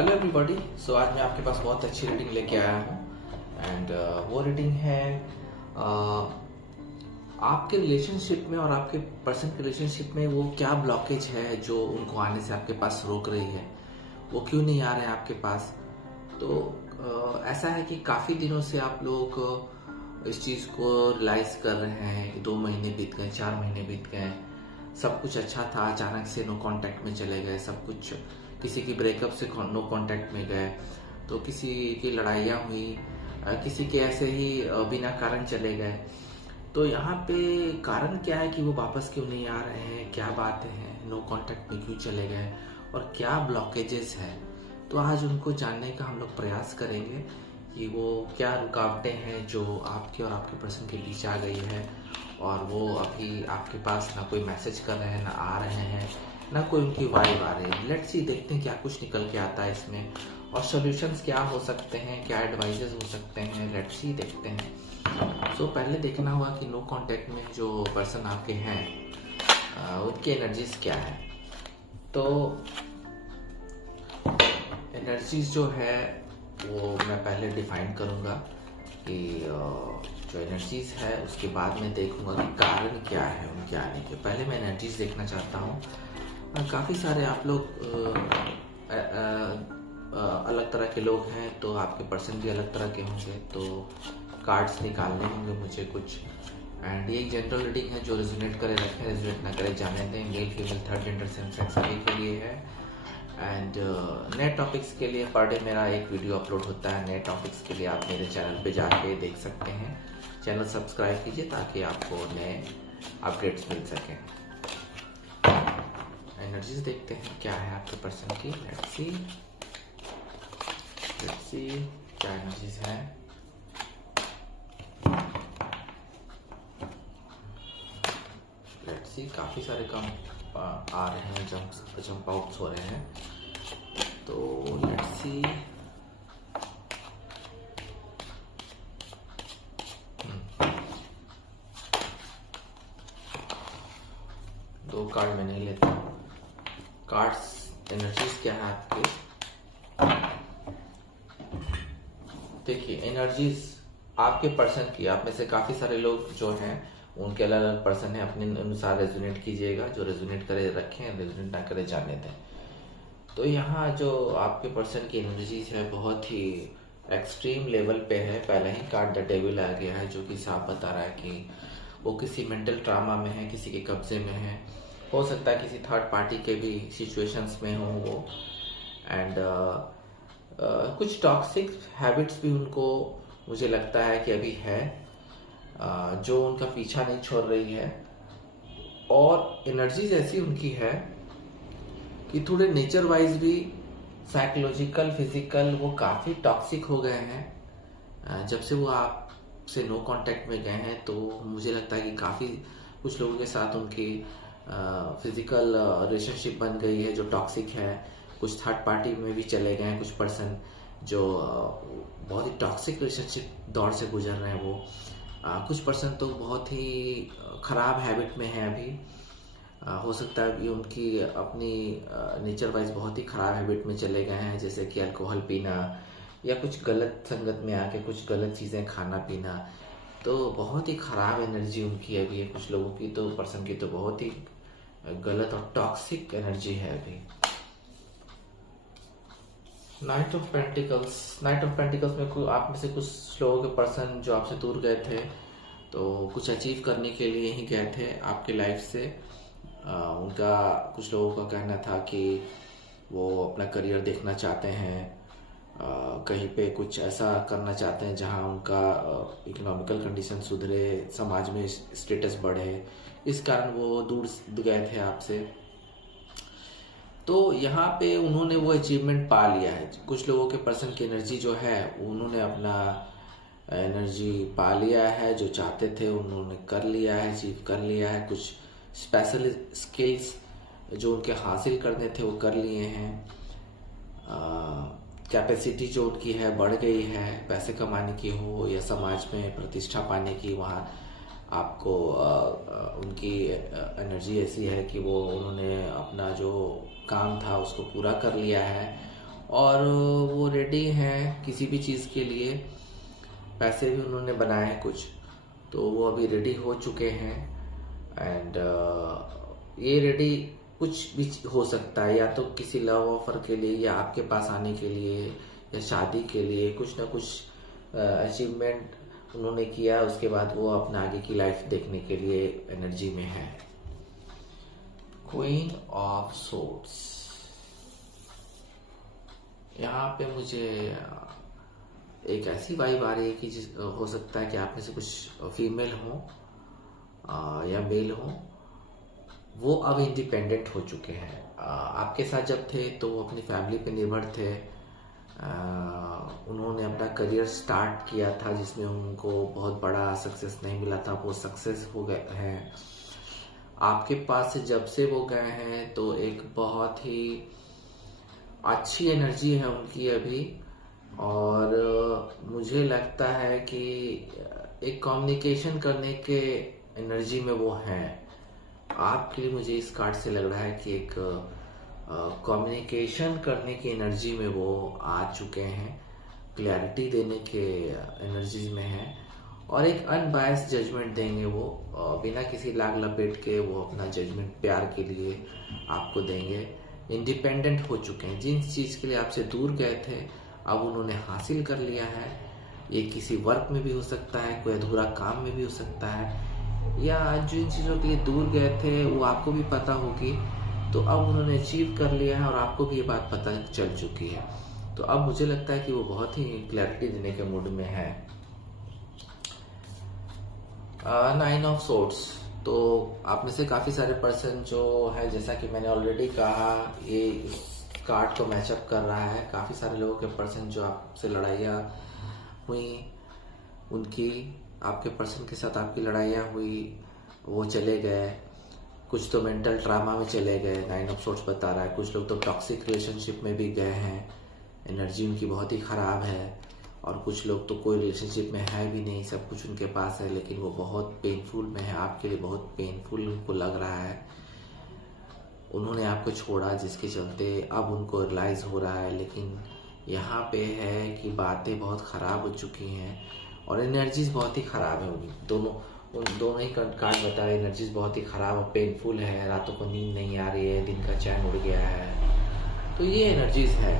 Hello everybody. सो आज मैं आपके पास बहुत अच्छी रीडिंग लेके आया हूँ एंड वो रीडिंग है आपके रिलेशनशिप में और आपके पर्सन के रिलेशनशिप में वो क्या ब्लॉकेज है जो उनको आने से आपके पास रोक रही है, वो क्यों नहीं आ रहे हैं आपके पास। तो ऐसा है कि काफ़ी दिनों से आप लोग इस चीज़ को रियलाइज़ कर रहे हैं। 2 महीने बीत गए, 4 महीने बीत गए, सब कुछ अच्छा था, अचानक से नो कांटेक्ट में चले गए। सब कुछ, किसी की ब्रेकअप से नो कांटेक्ट में गए, तो किसी की लड़ाइयाँ हुई, किसी के ऐसे ही बिना कारण चले गए। तो यहाँ पे कारण क्या है कि वो वापस क्यों नहीं आ रहे हैं, क्या बात है, नो कांटेक्ट में क्यों चले गए और क्या ब्लॉकेजेस हैं। तो आज उनको जानने का हम लोग प्रयास करेंगे कि वो क्या रुकावटें हैं जो आपके और आपके पर्सन के बीच आ गई है और वो अभी आपके पास ना कोई मैसेज कर रहे हैं, ना आ रहे हैं, ना कोई उनकी वाइब आ रही है। लेट्स सी, देखते हैं क्या कुछ निकल के आता है इसमें और सॉल्यूशंस क्या हो सकते हैं, क्या एडवाइजेस हो सकते हैं। लेट्स सी, देखते हैं। सो पहले देखना होगा कि नो कांटेक्ट में जो पर्सन आपके हैं उनकी एनर्जीज क्या है। तो एनर्जीज जो है वो मैं पहले डिफाइन करूँगा कि जो एनर्जीज है, उसके बाद मैं देखूँगा कि कारण क्या है उनके आने के। पहले मैं एनर्जीज देखना चाहता हूँ। काफ़ी सारे आप लोग अलग तरह के लोग हैं, तो आपके पर्सन भी अलग तरह के होंगे, तो कार्ड्स निकालने होंगे मुझे कुछ। एंड ये एक जनरल रीडिंग है, जो रेजोनेट करे रखें, रेजोनेट ना करे जाने दें। Male female third gender same sex सभी के लिए है। एंड नए टॉपिक्स के लिए पर डे मेरा एक वीडियो अपलोड होता है। नए टॉपिक्स के लिए आप मेरे चैनल पे जाके देख सकते हैं। चैनल सब्सक्राइब कीजिए ताकि आपको नए अपडेट्स मिल सकें। एनर्जीज देखते हैं क्या है आपके पर्सन की। लेट्स सी क्या एनर्जीज है। लेट्स सी, काफ़ी सारे काम आ रहे हैं, जंप आउट्स हो रहे हैं। तो लेट्स सी, दो कार्ड मैं नहीं लेता हूँ। कार्ड्स एनर्जीज क्या है आपके। देखिए, एनर्जीज आपके पर्सन की, आप में से काफ़ी सारे लोग जो हैं उनके अलग अलग पर्सन है। अपने अनुसार रेजोनेट कीजिएगा, जो रेजोनेट करे रखें, रेजोनेट ना करे जाने दें। तो यहाँ जो आपके पर्सन की एनर्जीज है बहुत ही एक्सट्रीम लेवल पे है। पहले ही कार्ड द डेविल आ गया है, जो कि साफ बता रहा है कि वो किसी मेंटल ट्रामा में है, किसी के कब्जे में है। हो सकता है किसी थर्ड पार्टी के भी सिचुएशंस में हो वो। एंड कुछ टॉक्सिक हैबिट्स भी उनको, मुझे लगता है कि अभी है, जो उनका पीछा नहीं छोड़ रही है। और एनर्जीज ऐसी उनकी है कि थोड़े नेचर वाइज भी, साइकोलॉजिकल, फिजिकल, वो काफ़ी टॉक्सिक हो गए हैं। जब से वो आपसे नो कांटेक्ट में गए हैं, तो मुझे लगता है कि काफ़ी कुछ लोगों के साथ उनकी फिजिकल रिलेशनशिप बन गई है जो टॉक्सिक है। कुछ थर्ड पार्टी में भी चले गए हैं कुछ पर्सन, जो बहुत ही टॉक्सिक रिलेशनशिप दौर से गुजर रहे हैं वो। कुछ पर्सन तो बहुत ही ख़राब हैबिट में है अभी। हो सकता है कि उनकी अपनी नेचर वाइज बहुत ही ख़राब हैबिट में चले गए हैं, जैसे कि अल्कोहल पीना या कुछ गलत संगत में आके कुछ गलत चीज़ें खाना पीना। तो बहुत ही ख़राब एनर्जी उनकी अभी है। कुछ लोगों की तो, पर्सन की तो बहुत ही गलत और टॉक्सिक एनर्जी है अभी। नाइट ऑफ पेंटिकल्स में आप में से कुछ लोगों के पर्सन जो आपसे दूर गए थे, तो कुछ अचीव करने के लिए ही गए थे आपके लाइफ से। उनका, कुछ लोगों का कहना था कि वो अपना करियर देखना चाहते हैं, कहीं पे कुछ ऐसा करना चाहते हैं जहां उनका इकोनॉमिकल कंडीशन सुधरे, समाज में स्टेटस बढ़े। इस कारण वो दूर गए थे आपसे। तो यहाँ पे उन्होंने वो अचीवमेंट पा लिया है। कुछ लोगों के पर्सन की एनर्जी जो है, उन्होंने अपना एनर्जी पा लिया है, जो चाहते थे उन्होंने कर लिया है, अचीव कर लिया है। कुछ स्पेशल स्किल्स जो उनके हासिल करने थे वो कर लिए हैं। कैपेसिटी जो उनकी है बढ़ गई है, पैसे कमाने की हो या समाज में प्रतिष्ठा पाने की। वहाँ आपको उनकी एनर्जी ऐसी है कि वो, उन्होंने अपना जो काम था उसको पूरा कर लिया है और वो रेडी हैं किसी भी चीज़ के लिए। पैसे भी उन्होंने बनाए हैं कुछ, तो वो अभी रेडी हो चुके हैं। एंड ये रेडी कुछ भी हो सकता है, या तो किसी लव ऑफर के लिए, या आपके पास आने के लिए, या शादी के लिए। कुछ ना कुछ अचीवमेंट उन्होंने किया, उसके बाद वो अपना आगे की लाइफ देखने के लिए एनर्जी में है। क्वीन ऑफ सोर्ड्स, यहाँ पे मुझे एक ऐसी वाइब आ रही है कि हो सकता है कि आप में से कुछ फीमेल हो या मेल हो, वो अब इंडिपेंडेंट हो चुके हैं। आपके साथ जब थे तो वो अपनी फैमिली पे निर्भर थे। उन्होंने अपना करियर स्टार्ट किया था जिसमें उनको बहुत बड़ा सक्सेस नहीं मिला था, वो सक्सेस हो गए हैं। आपके पास से जब से वो गए हैं तो एक बहुत ही अच्छी एनर्जी है उनकी अभी। और मुझे लगता है कि एक कम्युनिकेशन करने के एनर्जी में वो हैं। आपके लिए मुझे इस कार्ड से लग रहा है कि एक कम्युनिकेशन करने की एनर्जी में वो आ चुके हैं, क्लैरिटी देने के एनर्जीज में हैं, और एक अनबायस्ड जजमेंट देंगे वो। बिना किसी लाग लपेट के वो अपना जजमेंट प्यार के लिए आपको देंगे। इंडिपेंडेंट हो चुके हैं, जिन चीज़ के लिए आपसे दूर गए थे अब उन्होंने हासिल कर लिया है। ये किसी वर्क में भी हो सकता है, कोई अधूरा काम में भी हो सकता है, या जिन चीज़ों के लिए दूर गए थे वो आपको भी पता होगी, तो अब उन्होंने अचीव कर लिया है और आपको भी ये बात पता चल चुकी है। तो अब मुझे लगता है कि वो बहुत ही क्लैरिटी देने के मूड में है। 9 ऑफ सोर्ड्स, तो आप में से काफ़ी सारे पर्सन जो है, जैसा कि मैंने ऑलरेडी कहा, ये इस कार्ड को मैचअप कर रहा है। काफ़ी सारे लोगों के पर्सन जो आपसे लड़ाइयाँ हुई, उनकी आपके पर्सन के साथ आपकी लड़ाइयाँ हुई, वो चले गए। कुछ तो मेंटल ट्रामा में चले गए, 9 ऑफ सोर्ड्स बता रहा है। कुछ लोग तो टॉक्सिक रिलेशनशिप में भी गए हैं, एनर्जी उनकी बहुत ही ख़राब है। और कुछ लोग तो कोई रिलेशनशिप में है भी नहीं, सब कुछ उनके पास है लेकिन वो बहुत पेनफुल में है, आपके लिए बहुत पेनफुल उनको लग रहा है। उन्होंने आपको छोड़ा जिसके चलते अब उनको रियलाइज़ हो रहा है, लेकिन यहाँ पे है कि बातें बहुत ख़राब हो चुकी हैं और एनर्जीज बहुत ही ख़राब है। उन दोनों ही कार्ड बता रहे, एनर्जीज बहुत ही ख़राब और पेनफुल है। रातों को नींद नहीं आ रही है, दिन का चैन उड़ गया है, तो ये एनर्जीज है।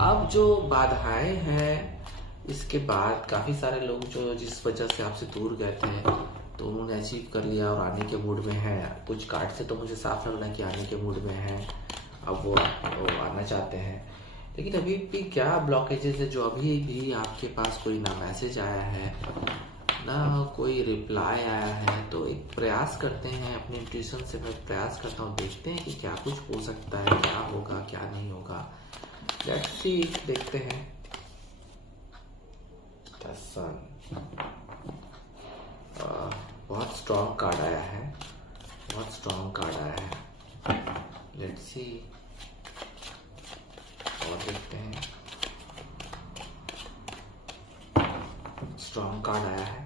अब जो बाधाएं हैं, इसके बाद काफ़ी सारे लोग जो जिस वजह से आपसे दूर गए थे तो उन्होंने अचीव कर लिया और आने के मूड में है। कुछ कार्ड से तो मुझे साफ लग रहा है कि आने के मूड में है, अब वो आना चाहते हैं। लेकिन अभी भी क्या ब्लॉकेजेस है, जो अभी भी आपके पास कोई ना मैसेज आया है ना कोई रिप्लाई आया है, तो एक प्रयास करते हैं, अपने इंट्यूशन से मैं प्रयास करता हूँ, देखते हैं कि क्या कुछ हो सकता है, क्या होगा क्या नहीं होगा। लेट्स सी, देखते हैं। द सन, बहुत स्ट्रॉन्ग कार्ड आया है, बहुत स्ट्रॉन्ग कार्ड आया है। लेट्स सी, और देखते हैं। स्ट्रॉन्ग कार्ड आया है।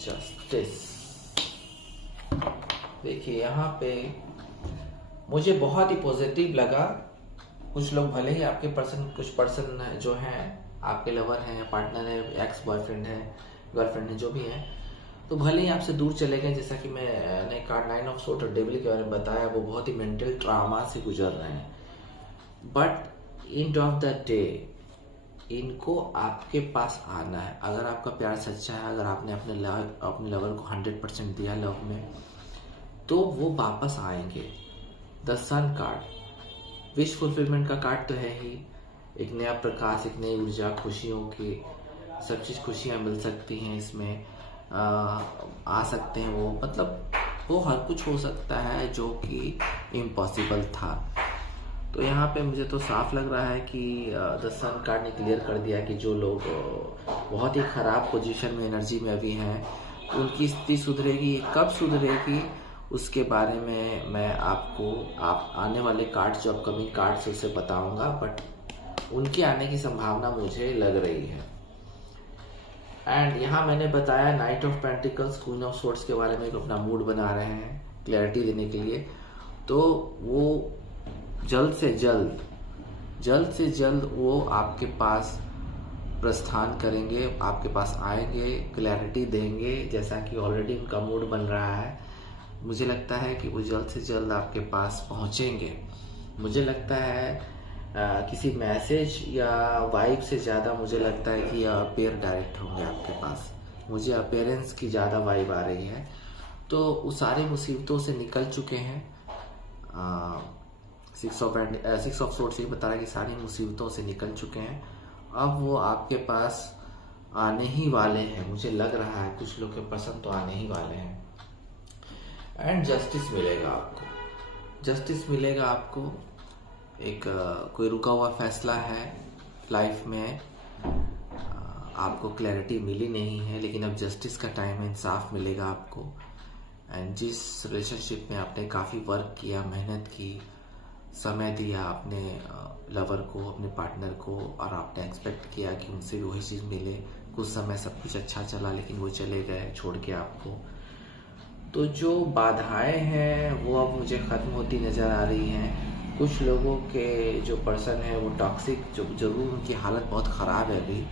जस्टिस, देखिए यहाँ पे मुझे बहुत ही पॉजिटिव लगा। कुछ लोग भले ही आपके कुछ पर्सन जो हैं आपके लवर हैं, पार्टनर है, एक्स बॉयफ्रेंड है, गर्लफ्रेंड है, जो भी है, तो भले ही आपसे दूर चले गए। जैसा कि मैंने कार्ड 9 ऑफ सोर्ड और डेविल के बारे में बताया, वो बहुत ही मेंटल ट्रामा से गुजर रहे हैं। But end of the day इनको आपके पास आना है। अगर आपका प्यार सच्चा है, अगर आपने अपने लवर को 100% दिया लव में, तो वो वापस आएंगे। The sun card wish fulfilment का कार्ड तो है ही, एक नया प्रकाश, एक नई ऊर्जा, खुशियों की सब चीज़, खुशियाँ मिल सकती हैं इसमें, आ सकते हैं वो, मतलब वो हर कुछ हो सकता है जो कि इम्पॉसिबल था। तो यहाँ पे मुझे तो साफ लग रहा है कि द सन कार्ड ने क्लियर कर दिया कि जो लोग बहुत ही ख़राब पोजीशन में, एनर्जी में अभी हैं, उनकी स्थिति सुधरेगी। कब सुधरेगी उसके बारे में मैं आपको आने वाले कार्ड, जो अपकमिंग कार्ड से उसे बताऊंगा, बट उनके आने की संभावना मुझे लग रही है। एंड यहाँ मैंने बताया night of pentacles, queen of swords के बारे में, एक अपना मूड बना रहे हैं क्लैरिटी देने के लिए। तो वो जल्द से जल्द वो आपके पास प्रस्थान करेंगे, आपके पास आएंगे, क्लैरिटी देंगे, जैसा कि ऑलरेडी उनका मूड बन रहा है। मुझे लगता है कि वो जल्द से जल्द आपके पास पहुंचेंगे। मुझे लगता है किसी मैसेज या वाइब से ज़्यादा मुझे लगता है कि अपेयर डायरेक्ट होंगे आपके पास। मुझे अपेयरेंस की ज़्यादा वाइब आ रही है। तो वो सारी मुसीबतों से निकल चुके हैं। सिक्स ऑफ सोर्ड्स ये बता रहा है कि सारी मुसीबतों से निकल चुके हैं। अब वो आपके पास आने ही वाले हैं। मुझे लग रहा है कुछ लोग के पसंद तो आने ही वाले हैं। एंड जस्टिस मिलेगा आपको, जस्टिस मिलेगा आपको। एक कोई रुका हुआ फैसला है लाइफ में, आपको क्लैरिटी मिली नहीं है, लेकिन अब जस्टिस का टाइम है, इंसाफ मिलेगा आपको। एंड जिस रिलेशनशिप में आपने काफ़ी वर्क किया, मेहनत की, समय दिया अपने लवर को, अपने पार्टनर को, और आपने एक्सपेक्ट किया कि उनसे भी वही चीज़ मिले, कुछ समय सब कुछ अच्छा चला, लेकिन वो चले गए छोड़ के आपको। तो जो बाधाएं हैं वो अब मुझे ख़त्म होती नज़र आ रही हैं। कुछ लोगों के जो पर्सन है वो टॉक्सिक, जो जरूर उनकी हालत बहुत ख़राब है, अभी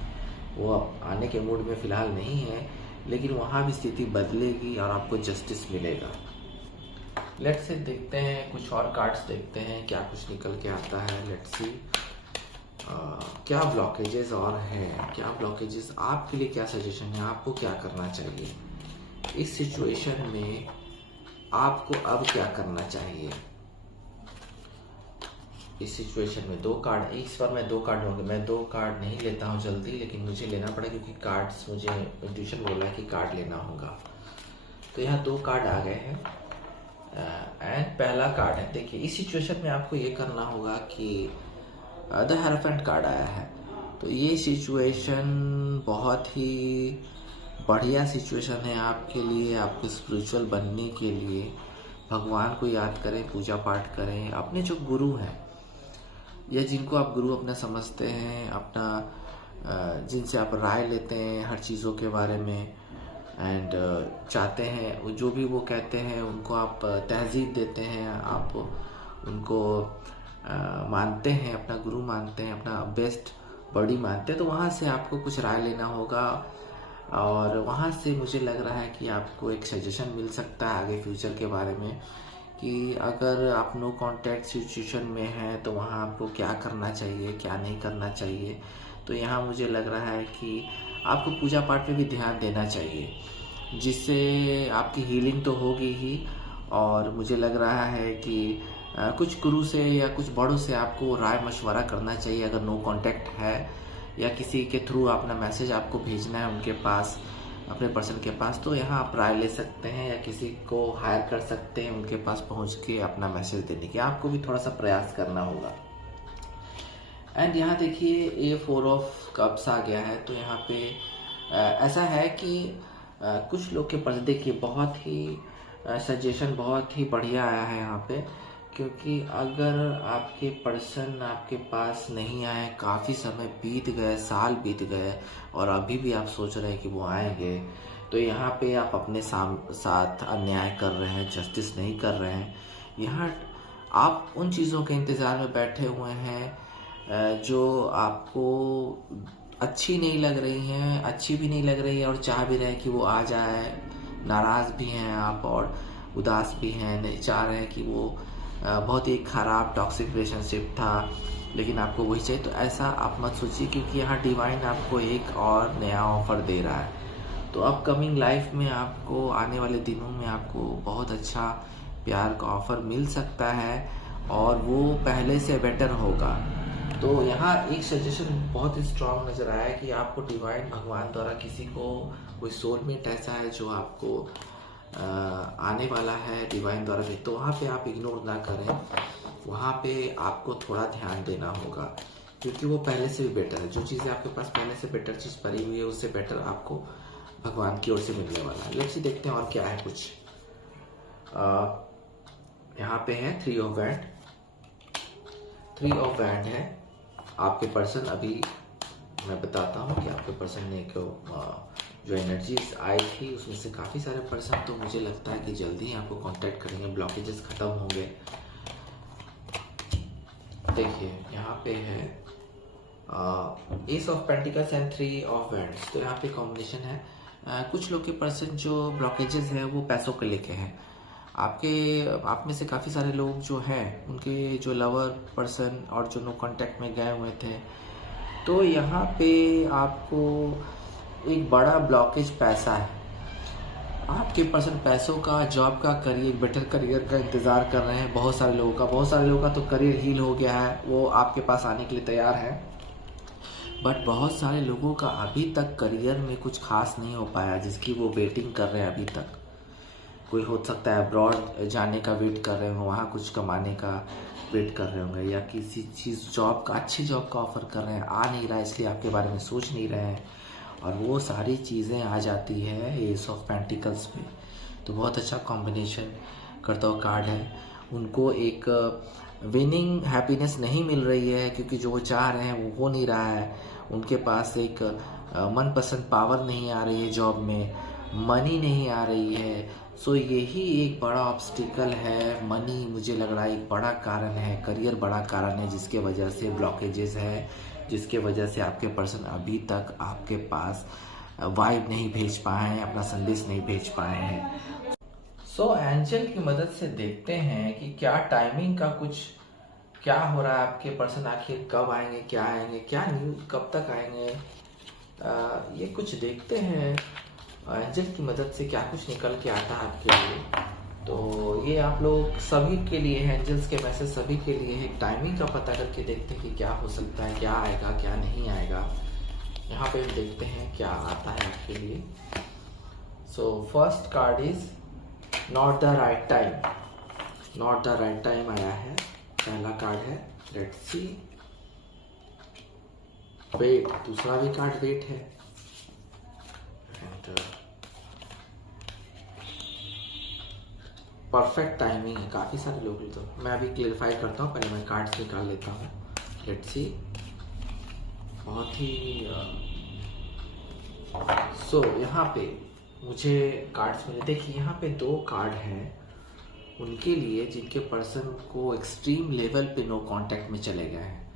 वो अब आने के मूड में फ़िलहाल नहीं है, लेकिन वहाँ भी स्थिति बदलेगी और आपको जस्टिस मिलेगा। लेट्स से देखते हैं, कुछ और कार्ड्स देखते हैं क्या कुछ निकल के आता है। लेट्स सी क्या ब्लॉकेजेस और हैं, क्या ब्लॉकेजेस आपके लिए, क्या सजेशन है, आपको क्या करना चाहिए इस सिचुएशन में, आपको अब क्या करना चाहिए इस सिचुएशन में। दो कार्ड, इस बार मैं दो कार्ड लूँगा। मैं दो कार्ड नहीं लेता हूँ जल्दी, लेकिन मुझे लेना पड़ा क्योंकि कार्ड्स, मुझे इंट्यूशन बोला है कि कार्ड लेना होगा। तो यहाँ दो कार्ड आ गए हैं। एंड पहला कार्ड है, देखिए इस सिचुएशन में आपको ये करना होगा कि द हेरोफेंट कार्ड आया है। तो ये सिचुएशन बहुत ही बढ़िया सिचुएशन है आपके लिए, आपको स्पिरिचुअल बनने के लिए। भगवान को याद करें, पूजा पाठ करें, अपने जो गुरु हैं या जिनको आप गुरु अपना समझते हैं, अपना जिनसे आप राय लेते हैं हर चीज़ों के बारे में, एंड चाहते हैं जो भी वो कहते हैं उनको आप तहजीब देते हैं, आप उनको मानते हैं, अपना गुरु मानते हैं, अपना बेस्ट बॉडी मानते हैं। तो वहाँ से आपको कुछ राय लेना होगा और वहाँ से मुझे लग रहा है कि आपको एक सजेशन मिल सकता है आगे फ्यूचर के बारे में, कि अगर आप नो कॉन्टैक्ट सिचुएशन में हैं तो वहाँ आपको क्या करना चाहिए, क्या नहीं करना चाहिए। तो यहाँ मुझे लग रहा है कि आपको पूजा पाठ पे भी ध्यान देना चाहिए, जिससे आपकी हीलिंग तो होगी ही, और मुझे लग रहा है कि कुछ गुरु से या कुछ बड़ों से आपको राय मशवरा करना चाहिए। अगर नो कॉन्टैक्ट है या किसी के थ्रू अपना मैसेज आपको भेजना है उनके पास, अपने पर्सन के पास, तो यहाँ आप राय ले सकते हैं या किसी को हायर कर सकते हैं उनके पास पहुँच के अपना मैसेज देने की। आपको भी थोड़ा सा प्रयास करना होगा। एंड यहाँ देखिए A4 ऑफ कप्स आ गया है। तो यहाँ पे ऐसा है कि कुछ लोग के पास देखिए बहुत ही सजेशन बहुत ही बढ़िया आया है यहाँ पे, क्योंकि अगर आपके पर्सन आपके पास नहीं आए, काफ़ी समय बीत गए, साल बीत गए, और अभी भी आप सोच रहे हैं कि वो आएंगे, तो यहाँ पे आप अपने साथ अन्याय कर रहे हैं, जस्टिस नहीं कर रहे हैं। यहाँ आप उन चीज़ों के इंतज़ार में बैठे हुए हैं जो आपको अच्छी नहीं लग रही हैं, अच्छी भी नहीं लग रही है, और चाह भी रहे हैं कि वो आ जाए। नाराज़ भी हैं आप और उदास भी हैं, चाह रहे हैं कि वो बहुत ही ख़राब टॉक्सिक रिलेशनशिप था लेकिन आपको वही चाहिए। तो ऐसा आप मत सोचिए, क्योंकि यहाँ डिवाइन आपको एक और नया ऑफ़र दे रहा है। तो अपकमिंग लाइफ में आपको, आने वाले दिनों में आपको बहुत अच्छा प्यार का ऑफ़र मिल सकता है, और वो पहले से बेटर होगा। तो यहाँ एक सजेशन बहुत ही स्ट्रॉन्ग नज़र आया है कि आपको डिवाइन भगवान द्वारा किसी को, कोई सोलमेट ऐसा है जो आपको आने वाला है डिवाइन द्वारा भी। तो वहाँ पे आप इग्नोर ना करें, वहाँ पे आपको थोड़ा ध्यान देना होगा, क्योंकि वो पहले से भी बेटर है। जो चीज़ें आपके पास पहले से बेटर चीज़ पड़ी हुई है, उससे बेटर आपको भगवान की ओर से मिलने वाला है। लेट्स सी देखते हैं और क्या है कुछ। यहाँ पे है 3 ऑफ वैंड। 3 ऑफ वैंड है। आपके पर्सन, अभी मैं बताता हूँ कि आपके पर्सन ने क्यों जो एनर्जीज आई थी उसमें से काफ़ी सारे पर्सन तो मुझे लगता है कि जल्दी ही आपको कांटेक्ट करेंगे, ब्लॉकेजेस ख़त्म होंगे। देखिए यहाँ पे है S of pentacles and 3 of wands, तो यहाँ पे कॉम्बिनेशन है। कुछ लोग के पर्सन जो ब्लॉकेजेस है वो पैसों के लेके हैं। आप में से काफ़ी सारे लोग जो हैं उनके जो लवर पर्सन और जो नो कांटेक्ट में गए हुए थे, तो यहाँ पे आपको एक बड़ा ब्लॉकेज पैसा है। आपके पर्सन पैसों का, जॉब का, करियर, बेटर करियर का इंतज़ार कर रहे हैं। बहुत सारे लोगों का तो करियर हील हो गया है, वो आपके पास आने के लिए तैयार है। बट बहुत सारे लोगों का अभी तक करियर में कुछ खास नहीं हो पाया, जिसकी वो वेटिंग कर रहे हैं अभी तक। कोई हो सकता है अब्रॉड जाने का वेट कर रहे हो, वहाँ कुछ कमाने का वेट कर रहे होंगे, या किसी चीज़ जॉब का, अच्छी जॉब का ऑफ़र कर रहे हैं, आ नहीं रहा इसलिए आपके बारे में सोच नहीं रहे हैं, और वो सारी चीज़ें आ जाती है एस ऑफ पेंटिकल्स पे। तो बहुत अच्छा कॉम्बिनेशन करता हुआ कार्ड है। उनको एक विनिंग हैप्पीनेस नहीं मिल रही है, क्योंकि जो वो चाह रहे हैं वो हो नहीं रहा है। उनके पास एक मनपसंद पावर नहीं आ रही है, जॉब में मनी नहीं आ रही है। सो यही एक बड़ा ऑब्स्टिकल है। मनी मुझे लग रहा है एक बड़ा कारण है, करियर बड़ा कारण है, जिसके वजह से ब्लॉकेजेस है, जिसके वजह से आपके पर्सन अभी तक आपके पास वाइब नहीं भेज पाए हैं, अपना संदेश नहीं भेज पाए हैं। सो एंजल की मदद से देखते हैं कि क्या टाइमिंग का कुछ क्या हो रहा है, आपके पर्सन आखिर कब आएंगे, क्या आएंगे, क्या न्यूज़ कब तक आएंगे, ये कुछ देखते हैं एंजल की मदद से क्या कुछ निकल के आता है आपके लिए। तो ये आप लोग सभी के लिए है, एंजल्स के मैसेज सभी के लिए है। टाइमिंग का पता करके देखते हैं कि क्या हो सकता है, क्या आएगा, क्या नहीं आएगा। यहाँ पे हम देखते हैं क्या आता है आपके लिए। So first card is not the right time. Not the right time आया है, पहला कार्ड है। Let's see. वेट, दूसरा भी कार्ड वेट है। एंड परफेक्ट टाइमिंग है काफ़ी सारे लोग। तो मैं अभी क्लियरिफाई करता हूँ, पहले मैं कार्ड्स निकाल लेता हूँ। Let's see. बहुत ही सो यहाँ पे मुझे कार्ड्स मिले। देखिए यहाँ पे 2 कार्ड हैं उनके लिए जिनके पर्सन को एक्सट्रीम लेवल पे नो कांटेक्ट में चले गए हैं।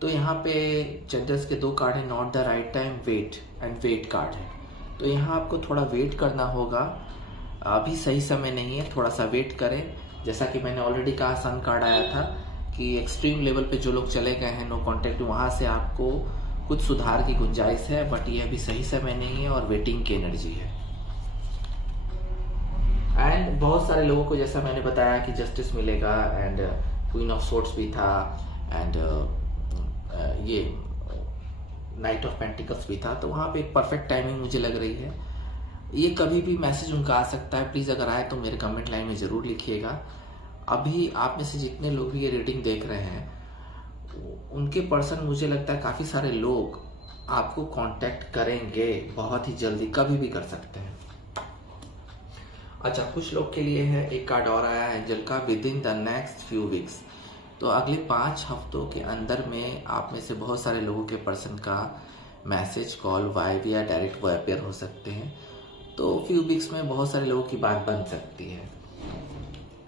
तो यहाँ पे जजर्स के 2 कार्ड हैं, not the right time, wait and wait card है। तो यहाँ आपको थोड़ा वेट करना होगा, अभी सही समय नहीं है, थोड़ा सा वेट करें। जैसा कि मैंने ऑलरेडी कहा, सन कार्ड आया था कि एक्सट्रीम लेवल पे जो लोग चले गए हैं नो कांटेक्ट, वहाँ से आपको कुछ सुधार की गुंजाइश है, बट ये अभी सही समय नहीं है और वेटिंग की एनर्जी है। एंड बहुत सारे लोगों को जैसा मैंने बताया कि जस्टिस मिलेगा, एंड क्वीन ऑफ सोर्ड्स भी था, एंड ये नाइट ऑफ पेंटिकल्स भी था। तो वहाँ पे एक परफेक्ट टाइमिंग मुझे लग रही है। ये कभी भी मैसेज उनका आ सकता है, प्लीज़ अगर आए तो मेरे कमेंट लाइन में ज़रूर लिखिएगा। अभी आप में से जितने लोग भी ये रीडिंग देख रहे हैं, उनके पर्सन मुझे लगता है काफ़ी सारे लोग आपको कांटेक्ट करेंगे बहुत ही जल्दी, कभी भी कर सकते हैं। अच्छा, कुछ लोग के लिए है, एक कार्ड और आया है एंजल का, with in the next few weeks. तो अगले 5 हफ्तों के अंदर में आप में से बहुत सारे लोगों के पर्सन का मैसेज, कॉल, वाइब या डायरेक्ट वो अपेयर हो सकते हैं। तो फ्यू वीक्स में बहुत सारे लोगों की बात बन सकती है।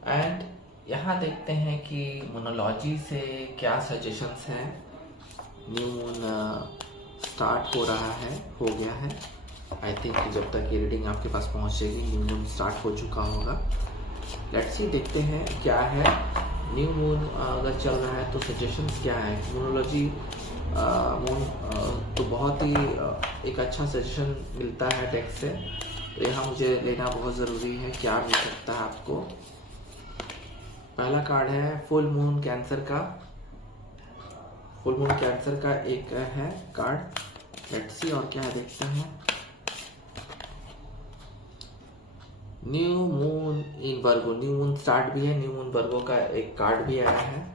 एंड यहाँ देखते हैं कि मोनोलॉजी से क्या सजेशंस हैं। न्यू मून स्टार्ट हो रहा है, हो गया है। आई थिंक जब तक ये रीडिंग आपके पास पहुँचेगी न्यू मून स्टार्ट हो चुका होगा। लेट्स सी, देखते हैं क्या है। न्यू मून अगर चल रहा है तो सजेशंस क्या है। मोनोलॉजी मून तो बहुत ही एक अच्छा सजेशन मिलता है डेक से, तो यहाँ मुझे लेना बहुत ज़रूरी है। क्या मिल सकता है आपको। पहला कार्ड है फुल मून कैंसर का। फुल मून कैंसर का एक है कार्ड। लेट्स सी और क्या है, देखते हैं। New moon in Virgo, new moon start भी है, न्यू मून वर्गो का एक कार्ड भी आया है।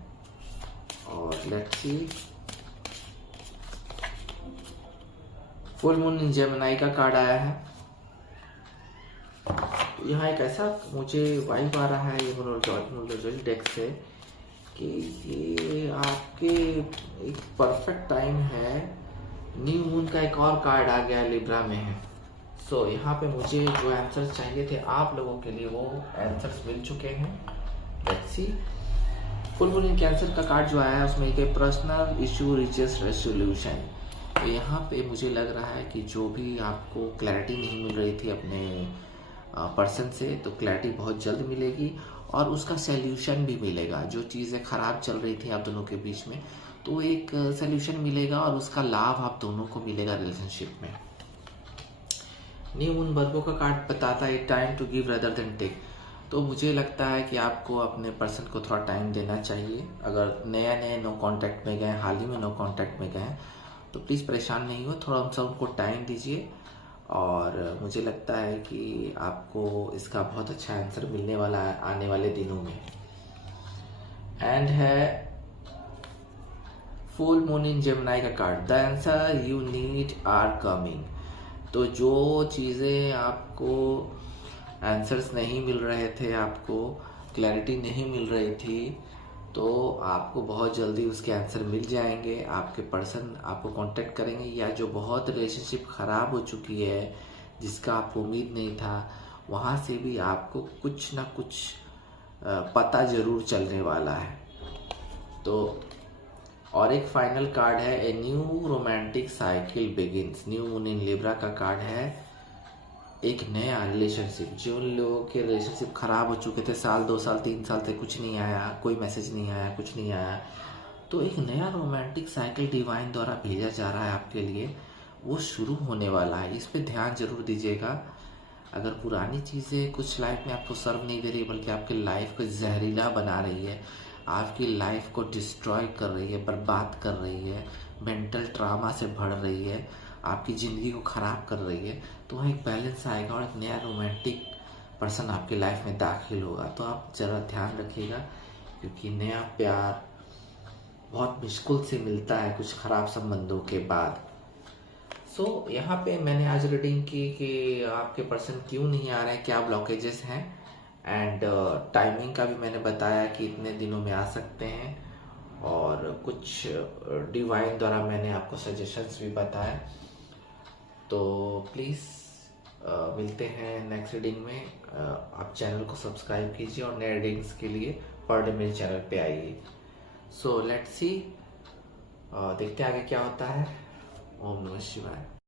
और let's see, full moon in Gemini का कार्ड आया है। यहाँ एक ऐसा मुझे वाइब आ रहा है ये मोनोलॉजी डेक से कि ये आपके एक परफेक्ट टाइम है। न्यू मून का एक और कार्ड आ गया, लिब्रा में है। सो यहाँ पे मुझे जो आंसर्स चाहिए थे आप लोगों के लिए वो आंसर्स मिल चुके हैं। Let's see. Full moon in cancer का कार्ड जो आया है उसमें एक पर्सनल इशू रिचेस रेसोल्यूशन। तो यहाँ पे मुझे लग रहा है कि जो भी आपको क्लैरिटी नहीं मिल रही थी अपने पर्सन से, तो क्लैरिटी बहुत जल्द मिलेगी और उसका सल्यूशन भी मिलेगा। जो चीज़ें ख़राब चल रही थी आप दोनों के बीच में, तो एक सल्यूशन मिलेगा और उसका लाभ आप दोनों को मिलेगा रिलेशनशिप में। न्यू मून वर्गो का कार्ड बताता है time to give rather than take. तो मुझे लगता है कि आपको अपने पर्सन को थोड़ा टाइम देना चाहिए। अगर नया नए नो कांटेक्ट में गए, हाल ही में नो कांटेक्ट में गए, तो प्लीज़ परेशान नहीं हो, थोड़ा सा उनको टाइम दीजिए। और मुझे लगता है कि आपको इसका बहुत अच्छा आंसर मिलने वाला है आने वाले दिनों में। एंड है फुल मून इन जेमिनी का card, the answer you need are coming. तो जो चीज़ें आपको आंसर्स नहीं मिल रहे थे, आपको क्लैरिटी नहीं मिल रही थी, तो आपको बहुत जल्दी उसके आंसर मिल जाएंगे। आपके पर्सन आपको कांटेक्ट करेंगे, या जो बहुत रिलेशनशिप ख़राब हो चुकी है जिसका आपको उम्मीद नहीं था, वहाँ से भी आपको कुछ ना कुछ पता ज़रूर चलने वाला है। तो और एक फाइनल कार्ड है a new romantic cycle begins. New moon in Libra का कार्ड है एक नया रिलेशनशिप। जो लोगों के रिलेशनशिप खराब हो चुके थे, साल 2 साल 3 साल से कुछ नहीं आया, कोई मैसेज नहीं आया, कुछ नहीं आया, तो एक नया रोमांटिक साइकिल डिवाइन द्वारा भेजा जा रहा है आपके लिए, वो शुरू होने वाला है। इस पे ध्यान जरूर दीजिएगा। अगर पुरानी चीज़ें कुछ लाइफ में आपको सर्व नहीं दे रही, बल्कि आपकी लाइफ को जहरीला बना रही है, आपकी लाइफ को डिस्ट्रॉय कर रही है, बर्बाद कर रही है, मेंटल ट्रामा से भर रही है, आपकी ज़िंदगी को ख़राब कर रही है, तो वहाँ एक बैलेंस आएगा और एक नया रोमांटिक पर्सन आपकी लाइफ में दाखिल होगा। तो आप ज़रा ध्यान रखिएगा, क्योंकि नया प्यार बहुत मुश्किल से मिलता है कुछ ख़राब संबंधों के बाद। सो यहाँ पे मैंने आज रीडिंग की कि आपके पर्सन क्यों नहीं आ रहे हैं, क्या ब्लॉकेजेस हैं, एंड टाइमिंग का भी मैंने बताया कि इतने दिनों में आ सकते हैं, और कुछ डिवाइन द्वारा मैंने आपको सजेशंस भी बताए। तो प्लीज़ मिलते हैं नेक्स्ट रीडिंग में। आप चैनल को सब्सक्राइब कीजिए और नए रीडिंग्स के लिए पर डे मेरे चैनल पे आइए। सो लेट्स सी, देखते हैं आगे क्या होता है। ओम नमः शिवाय।